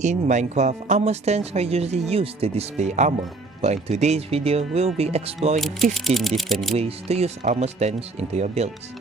In Minecraft, armor stands are usually used to display armor, but in today's video, we'll be exploring 15 different ways to use armor stands into your builds.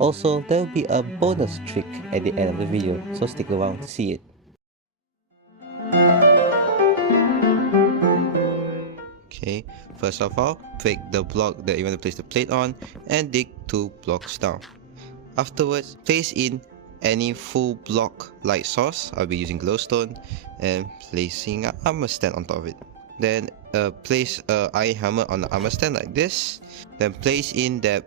Also, there will be a bonus trick at the end of the video, so stick around to see it. Okay, first of all, break the block that you want to place the plate on and dig 2 blocks down. Afterwards, place in any full block light source. I'll be using glowstone and placing an armor stand on top of it. Then place an iron hammer on the armor stand like this. Then place in that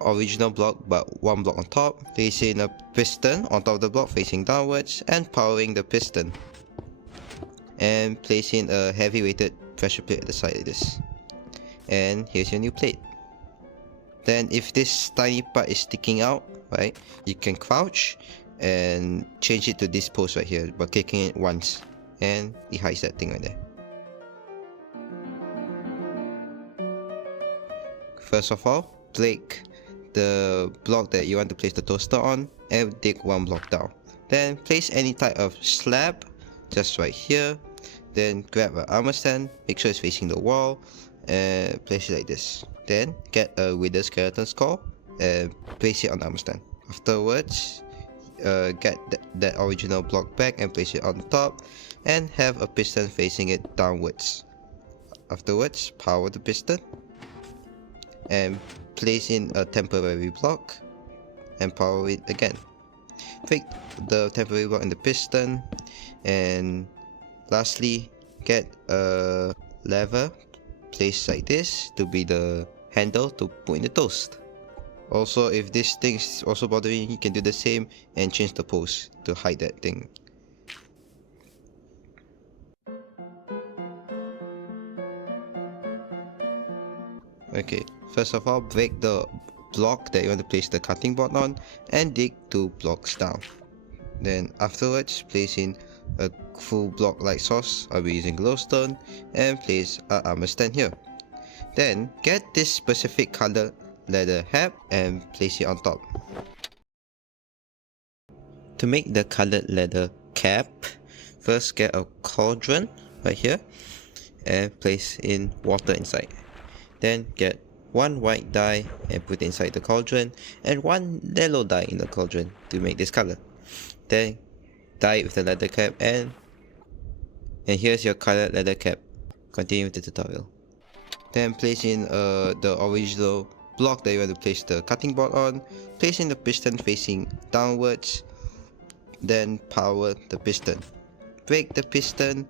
original block but 1 block on top. Place in a piston on top of the block facing downwards and powering the piston. And place in a heavy weighted pressure plate at the side like this. And here's your new plate. Then if this tiny part is sticking out, right, you can crouch and change it to this pose right here by clicking it once, and it hides that thing right there. First of all, break the block that you want to place the toaster on and dig 1 block down. Then place any type of slab just right here. Then grab an armor stand, make sure it's facing the wall, and place it like this. Then get a wither skeleton skull and place it on the armor stand. Afterwards, get that original block back and place it on top, and have a piston facing it downwards. Afterwards, power the piston and place in a temporary block and power it again. Break the temporary block in the piston, and lastly, get a lever placed like this to be the handle to put in the toast. Also, if this thing is also bothering you, you can do the same and change the pose to hide that thing. Okay, first of all, break the block that you want to place the cutting board on and dig 2 blocks down. Then afterwards, place in a full block light source. I'll be using glowstone and place an armor stand here. Then get this specific color leather hat and place it on top. To make the colored leather cap, first get a cauldron right here and place in water inside. Then get 1 white dye and put it inside the cauldron and 1 yellow dye in the cauldron to make this color. Then dye it with the leather cap, and here's your colored leather cap. Continue with the tutorial. Then place in the original block that you want to place the cutting board on. Place in the piston facing downwards. Then power the piston. Break the piston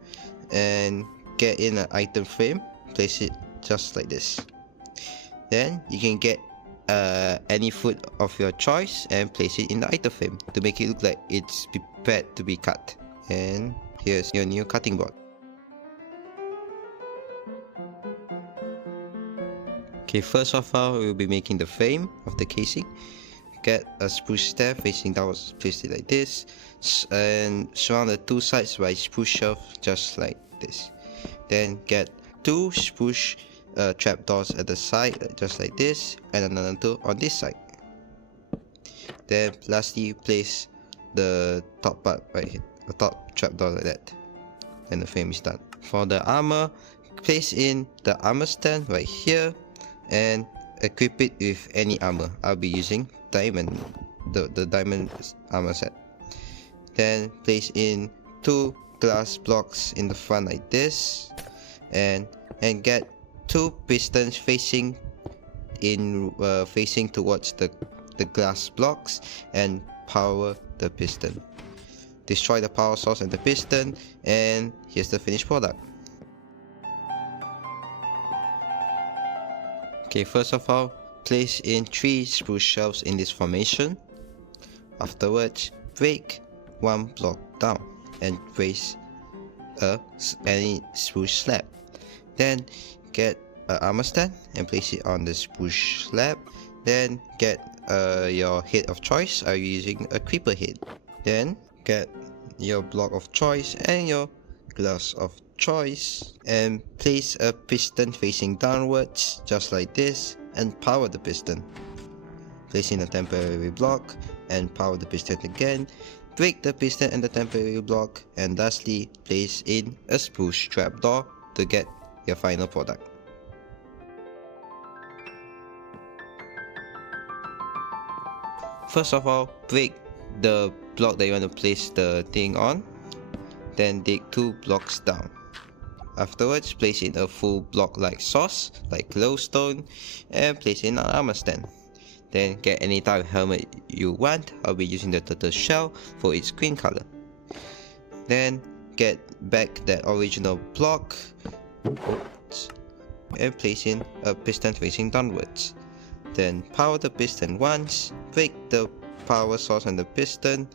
and get in an item frame. Place it just like this. Then you can get any food of your choice and place it in the item frame to make it look like it's prepared to be cut. And here's your new cutting board. Okay, first of all, we'll be making the frame of the casing. Get a spruce staff facing downwards, place it like this, and surround the 2 sides by spruce shelf just like this. Then get 2 spruce trapdoors at the side just like this, and another 2 on this side. Then lastly, place the top part right here, the top trapdoor like that, and the frame is done. For the armor, place in the armor stand right here and equip it with any armor. I'll be using diamond, the diamond armor set. Then place in 2 glass blocks in the front like this, and get 2 pistons facing towards the glass blocks and power the piston. Destroy the power source and the piston, and here's the finished product. Okay, first of all, place in 3 spruce shelves in this formation. Afterwards, break 1 block down and place any spruce slab. Then get an armor stand and place it on the spruce slab. Then get your head of choice. Are you using a creeper head? Then get your block of choice and your glass of choice and place a piston facing downwards just like this and power the piston. Place in a temporary block and power the piston again. break the piston and the temporary block, and lastly, place in a spruce trapdoor to get your final product. First of all, break the block that you want to place the thing on, then dig 2 blocks down. Afterwards, place in a full block like source, like glowstone, and place in an armor stand. Then get any type of helmet you want. I'll be using the turtle shell for its green color. Then get back that original block and place in a piston facing downwards. Then power the piston once, break the power source on the piston,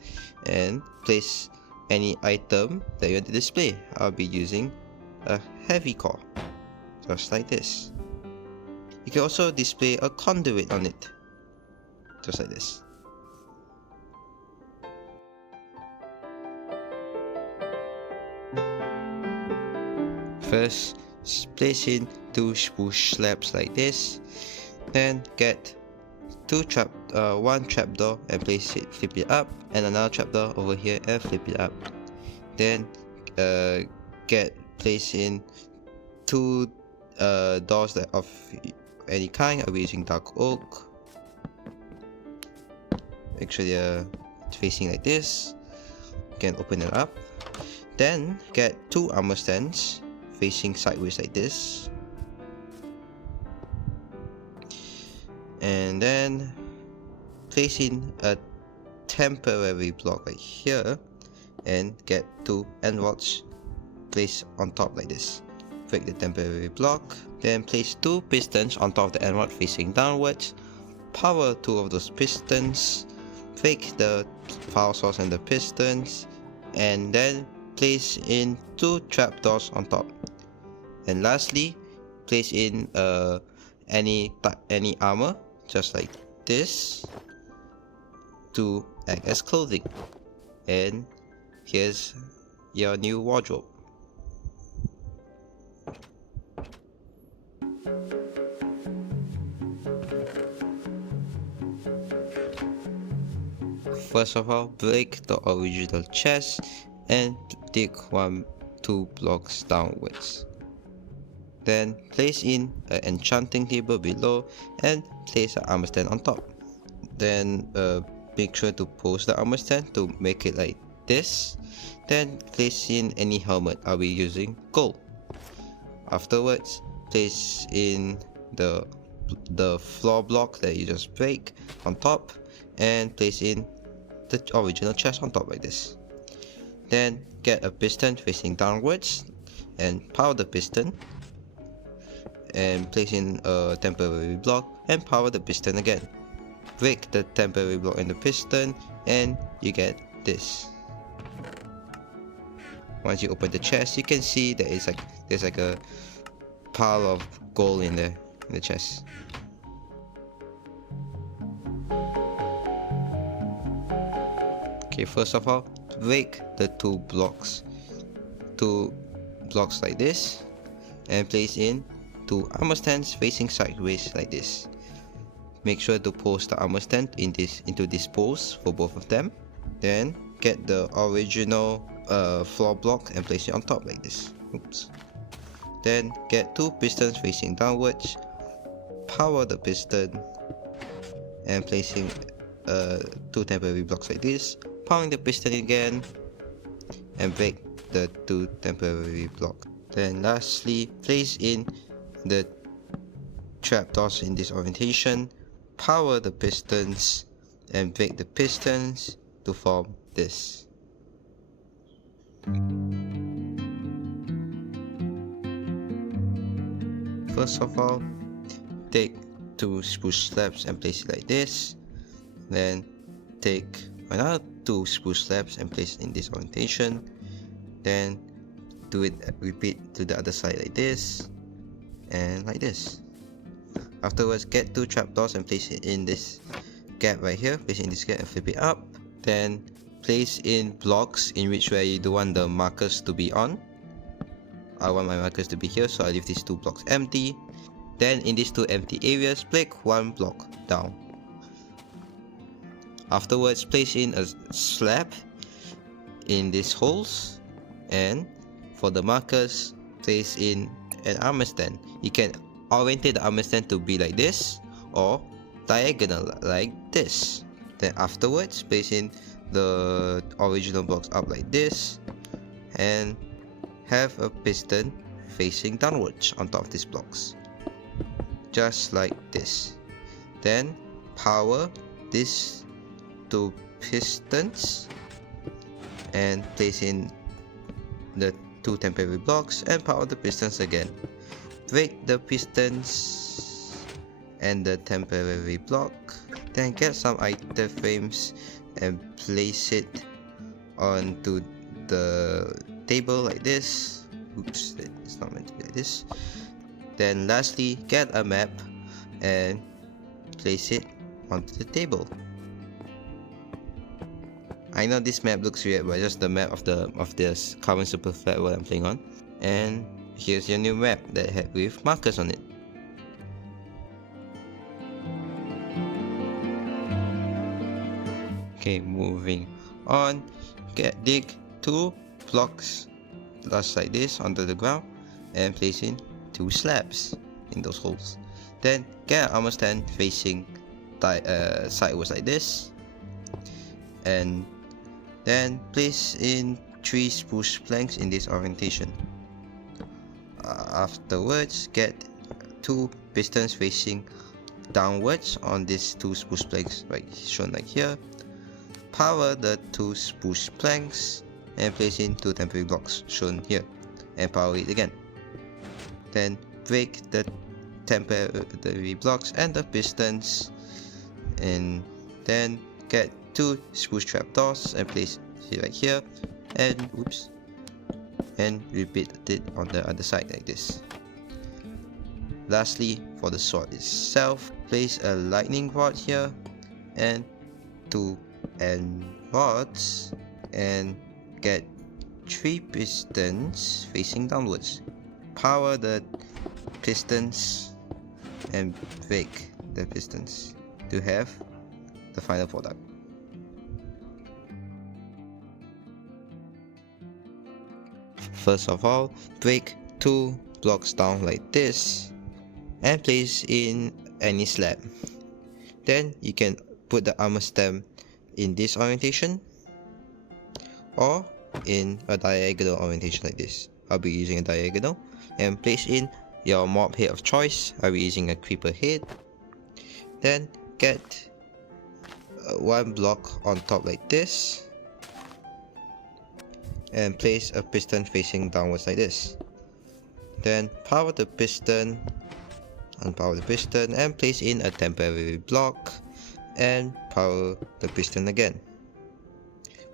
and place any item that you want to display. I'll be using a heavy core, just like this. You can also display a conduit on it, just like this. First, place in 2 spruce slabs like this. Then get 1 trapdoor and place it, flip it up, and another trapdoor over here and flip it up. Then place in 2 doors that of any kind. I'll be using dark oak. Make sure they're facing like this. You can open it up. Then get 2 armor stands facing sideways like this. And then place in a temporary block right here and get 2 end rods placed on top like this. Break the temporary block, then place 2 pistons on top of the end rod facing downwards. Power 2 of those pistons, break the power source and the pistons, and then place in 2 trapdoors on top. And lastly, place in any armor, just like this, to act as clothing. And here's your new wardrobe. First of all, break the original chest and dig 2 blocks downwards. Then place in an enchanting table below and place an armor stand on top. Then make sure to pose the armor stand to make it like this. Then place in any helmet. I'll be using gold. Afterwards, place in the floor block that you just break on top, and place in the original chest on top like this. Then get a piston facing downwards and power the piston, and place in a temporary block and power the piston again. Break the temporary block in the piston and you get this. Once you open the chest, you can see that there's like a pile of gold in there in the chest. Okay, first of all, break the 2 blocks like this, and place in 2 armor stands facing sideways like this. Make sure to pose the armor stand into this pose for both of them. Then get the original floor block and place it on top like this. Oops. Then get 2 pistons facing downwards, power the piston, and placing 2 temporary blocks like this. Powering the piston again and break the 2 temporary blocks. Then lastly, place in the trapdoors in this orientation, power the pistons, and break the pistons to form this. First of all, take 2 spruce slabs and place it like this. Then take another 2 spruce slabs and place it in this orientation. Then repeat to the other side like this and like this. Afterwards, get 2 trapdoors and place it in this gap right here. Place it in this gap and flip it up. Then place in blocks in which way you do want the markers to be on. I want my markers to be here, so I leave these 2 blocks empty. Then in these 2 empty areas, place 1 block down. Afterwards, place in a slab in these holes, and for the markers, place in an armor stand. You can orientate the armor stand to be like this or diagonal like this. Then afterwards, place in the original blocks up like this and have a piston facing downwards on top of these blocks, just like this. Then power these two pistons and place in the two temporary blocks and power the pistons again. Break the pistons and the temporary block, then get some item frames and place it onto the table like this. Oops, it's not meant to be like this. Then lastly, get a map and place it onto the table. I know this map looks weird, but just the map of this current Super Flat World I'm playing on. And here's your new map that had with markers on it. Okay, moving on. Dig 2 blocks just like this onto the ground and place in 2 slabs in those holes. Then get an armor stand facing sideways like this, and then place in 3 spruce planks in this orientation. Afterwards, get 2 pistons facing downwards on these 2 spruce planks, like shown like here. Power the 2 spruce planks and place in 2 temporary blocks shown here, and power it again. Then break the temporary blocks and the pistons, and then get 2 spruce trapdoors and place it right here, and oops, and repeat it on the other side like this. Lastly, for the sword itself, place a lightning rod here and 2 end rods, and get 3 pistons facing downwards. Power the pistons and break the pistons to have the final product. First of all, break 2 blocks down like this and place in any slab. Then you can put the armor stem in this orientation or in a diagonal orientation like this. I'll be using a diagonal, and place in your mob head of choice. I'll be using a creeper head. Then get 1 block on top like this and place a piston facing downwards like this. Then power the piston, unpower the piston, and place in a temporary block and power the piston again.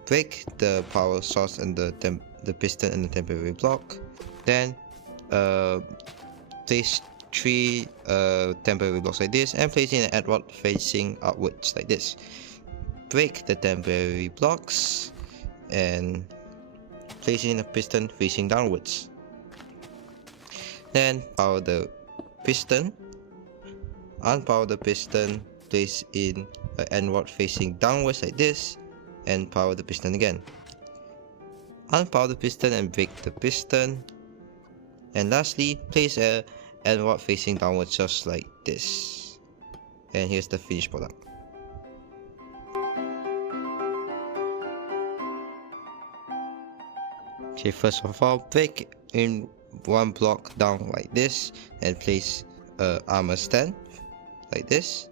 Break the power source and the piston and the temporary block. Then place 3 temporary blocks like this and place in an end rod facing outwards like this. Break the temporary blocks and place in a piston facing downwards. Then power the piston, unpower the piston, place in an end rod facing downwards like this, and power the piston again. Unpower the piston and break the piston. And lastly, place a end rod facing downwards just like this. And here's the finished product. Okay, first of all, break in 1 block down like this and place a armor stand like this.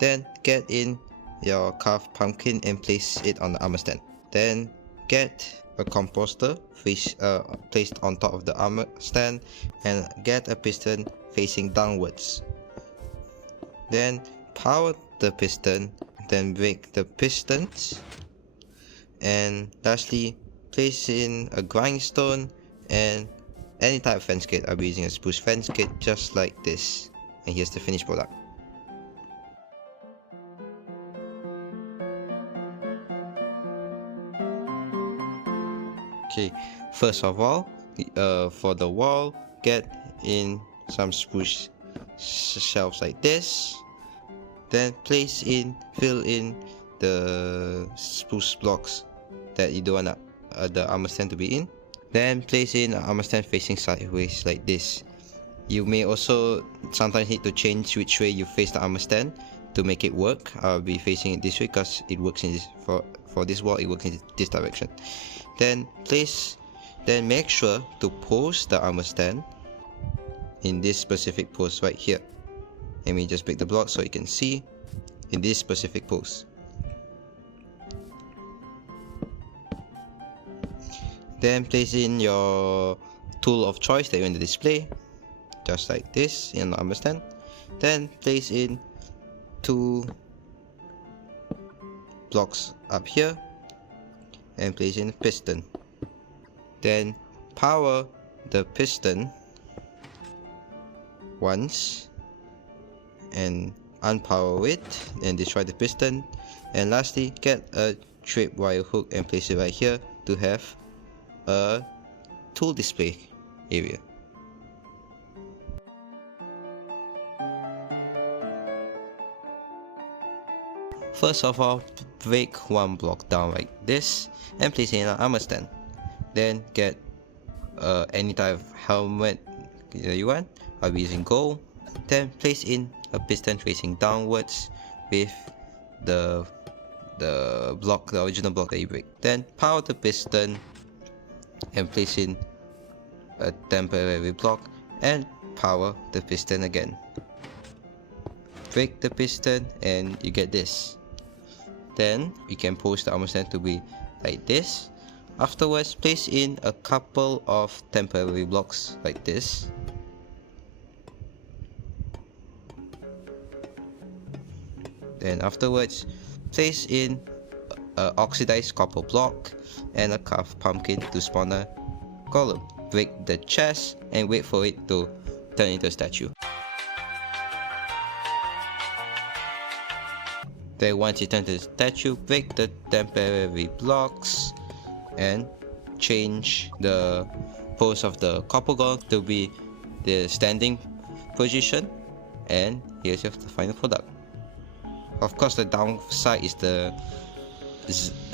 Then get in your carved pumpkin and place it on the armor stand. Then get a composter placed on top of the armor stand and get a piston facing downwards. Then power the piston, then break the pistons, and lastly place in a grindstone and any type of fence gate. I'll be using a spruce fence gate just like this, and here's the finished product. Okay, first of all, for the wall, get in some spruce shelves like this. Then fill in the spruce blocks that you don't wanna the armor stand to be in. Then place in an armor stand facing sideways like this. You may also sometimes need to change which way you face the armor stand to make it work. I'll be facing it this way because it works in this for this wall. It works in this direction. Then make sure to pose the armor stand in this specific pose right here. Let me just break the block so you can see in this specific pose. Then place in your tool of choice that you want to display, just like this in the armor stand. Then place in 2 blocks up here and place in piston. Then power the piston once and unpower it and destroy the piston. And lastly, get a tripwire hook and place it right here to have a tool display area. First of all, break 1 block down like this and place it in an armor stand. Then get any type of helmet that you want. I'll be using gold. Then place in a piston facing downwards with the original block that you break. Then power the piston and place in a temporary block and power the piston again. Break the piston and you get this. Then we can pose the armor stand to be like this. Afterwards, place in a couple of temporary blocks like this. Then afterwards, place in an oxidized copper block and a carved pumpkin to spawn a golem. Break the chest and wait for it to turn into a statue. Then once it turns into a statue, break the temporary blocks and change the pose of the copper golem to be the standing position, and here's your final product. Of course, the downside is the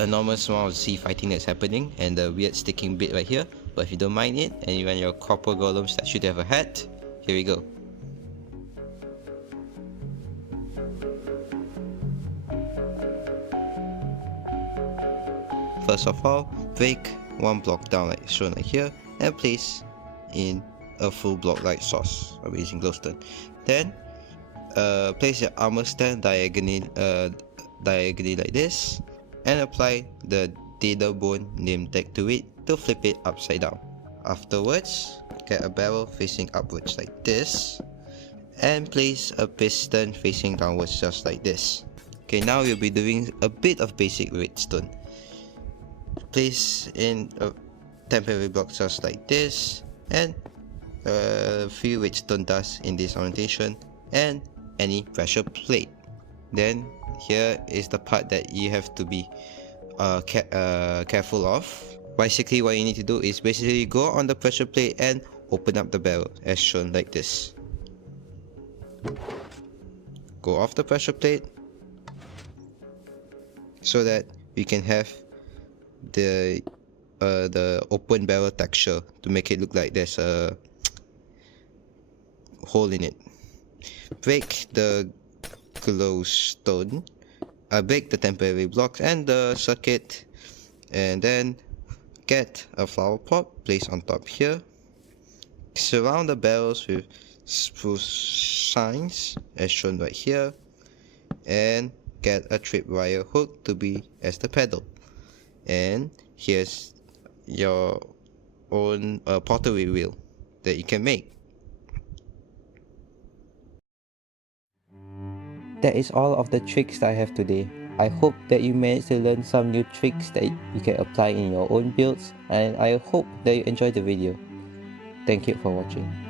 enormous amount of Z fighting that's happening and the weird sticking bit right here, but if you don't mind it and you want your copper golem statue to have a hat, here we go. First of all, break 1 block down like shown right here and place in a full block light source. I'm using glowstone. Then place your armor stand diagonally like this and apply the Data Bone name tag to it to flip it upside down. Afterwards, get a barrel facing upwards like this and place a piston facing downwards just like this. Okay, now we'll be doing a bit of basic redstone. Place in a temporary block just like this and a few redstone dust in this orientation and any pressure plate. Then here is the part that you have to be careful of. Basically what you need to do is basically go on the pressure plate and open up the barrel as shown like this. Go off the pressure plate so that we can have the open barrel texture to make it look like there's a hole in it. Break the glowstone, break the temporary blocks and the circuit, and then get a flower pot, place on top here. Surround the barrels with spruce signs as shown right here, and get a tripwire hook to be as the pedal. And here's your own pottery wheel that you can make. That is all of the tricks that I have today. I hope that you managed to learn some new tricks that you can apply in your own builds, and I hope that you enjoyed the video. Thank you for watching.